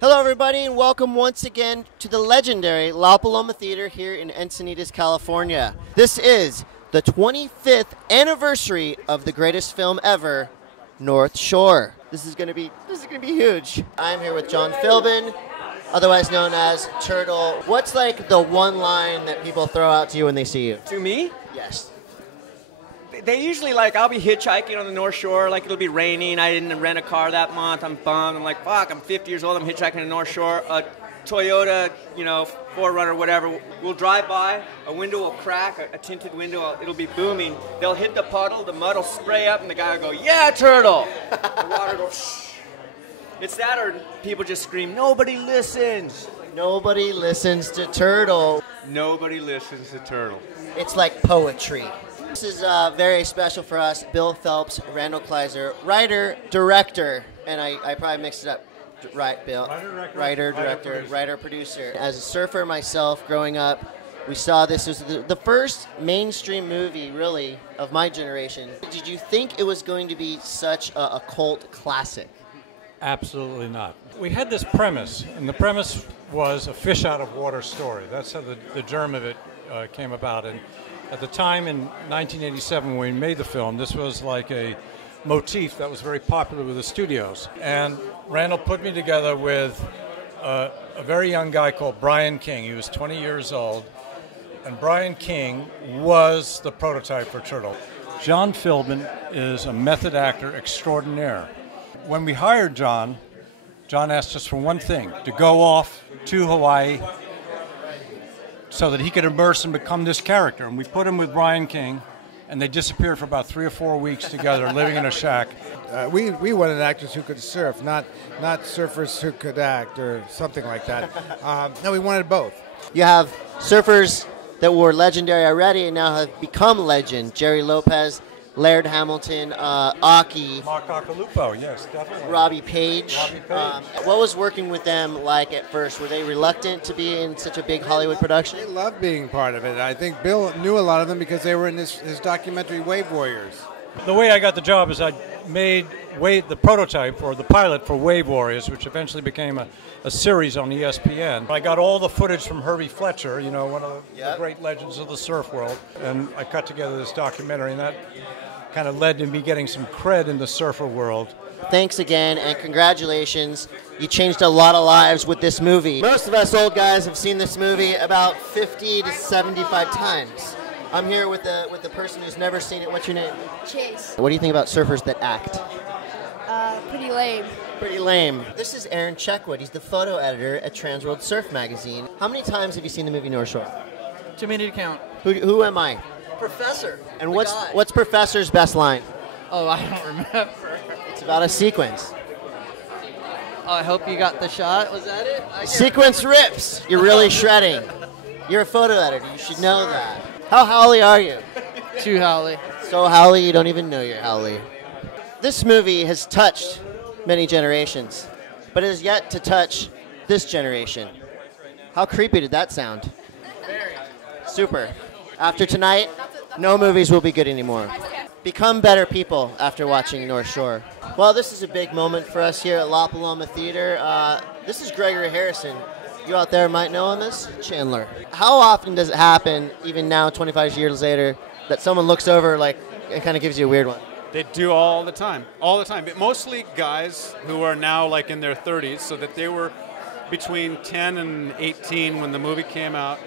Hello, everybody, and welcome once again to the legendary La Paloma Theater here in Encinitas, California. This is the 25th anniversary of the greatest film ever, North Shore. This is gonna be huge. I'm here with John Philbin, otherwise known as Turtle. What's like the one line that people throw out to you when they see you? To me? Yes. They usually, like, I'll be hitchhiking on the North Shore, like, it'll be raining, I didn't rent a car that month, I'm bummed, I'm like, fuck, I'm 50 years old, I'm hitchhiking on the North Shore, a Toyota, 4Runner, whatever, will drive by, a window will crack, a tinted window, it'll be booming, they'll hit the puddle, the mud will spray up, and the guy will go, yeah, Turtle! The water goes, shh. It's that, or people just scream, nobody listens! Nobody listens to Turtle. Nobody listens to Turtle. It's like poetry. This is very special for us. Bill Phelps, Randall Kleiser, writer, director, and I probably mixed it up. Right, Bill? Writer, director, writer, producer. As a surfer myself, growing up, we saw this. It was the first mainstream movie, really, of my generation. Did you think it was going to be such a cult classic? Absolutely not. We had this premise, and the premise was a fish out of water story. That's how the germ of it came about. And at the time in 1987 when we made the film, this was like a motif that was very popular with the studios. And Randall put me together with a very young guy called Brian King. He was 20 years old. And Brian King was the prototype for Turtle. John Philbin is a method actor extraordinaire. When we hired John asked us for one thing, to go off to Hawaii so that he could immerse and become this character. And we put him with Brian King, and they disappeared for about 3 or 4 weeks together, living in a shack. We wanted actors who could surf, not surfers who could act or something like that. No, we wanted both. You have surfers that were legendary already and now have become legend. Jerry Lopez, Laird Hamilton, Aki. Mark Akalupo, yes, definitely. Robbie Page. What was working with them like at first? Were they reluctant to be in such a big Hollywood production? They loved being part of it. I think Bill knew a lot of them because they were in his documentary Wave Warriors. The way I got the job is I made the prototype or the pilot for Wave Warriors, which eventually became a series on ESPN. I got all the footage from Herbie Fletcher, one of the great legends of the surf world, and I cut together this documentary, and that kind of led to me getting some cred in the surfer world. Thanks again, and congratulations. You changed a lot of lives with this movie. Most of us old guys have seen this movie about 50 to 75 times. I'm here with the person who's never seen it. What's your name? Chase. What do you think about surfers that act? Pretty lame. Pretty lame. This is Aaron Checkwood. He's the photo editor at TransWorld SURF magazine. How many times have you seen the movie North Shore? Too many to count. Who am I? Professor. And what's Professor's best line? Oh, I don't remember. It's about a sequence. Oh, I hope you got the shot. Was that it? Sequence rips. You're really shredding. You're a photo editor. You should know that. How howly are you? Too howly. So howly you don't even know you're howly. This movie has touched many generations, but it has yet to touch this generation. How creepy did that sound? Very. Super. After tonight, no movies will be good anymore. Become better people after watching North Shore. Well, this is a big moment for us here at La Paloma Theater. This is Gregory Harrison. You out there might know him as Chandler. How often does it happen, even now, 25 years later, that someone looks over and kind of gives you a weird one? They do all the time. But mostly guys who are now in their 30s, so that they were between 10 and 18 when the movie came out.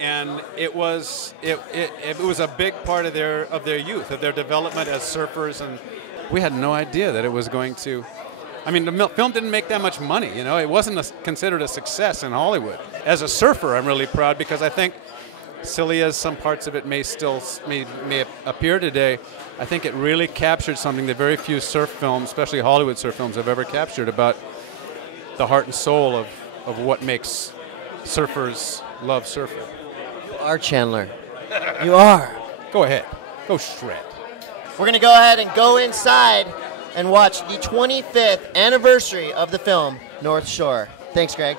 And it was a big part of their youth, of their development as surfers, and we had no idea that it was going to. I mean, the film didn't make that much money. It wasn't considered a success in Hollywood. As a surfer, I'm really proud because I think, silly as some parts of it may appear today, I think it really captured something that very few surf films, especially Hollywood surf films, have ever captured about the heart and soul of what makes surfers love surfing. You are Chandler. You are. Go ahead. Go shred. We're going to go ahead and go inside and watch the 25th anniversary of the film, North Shore. Thanks, Greg.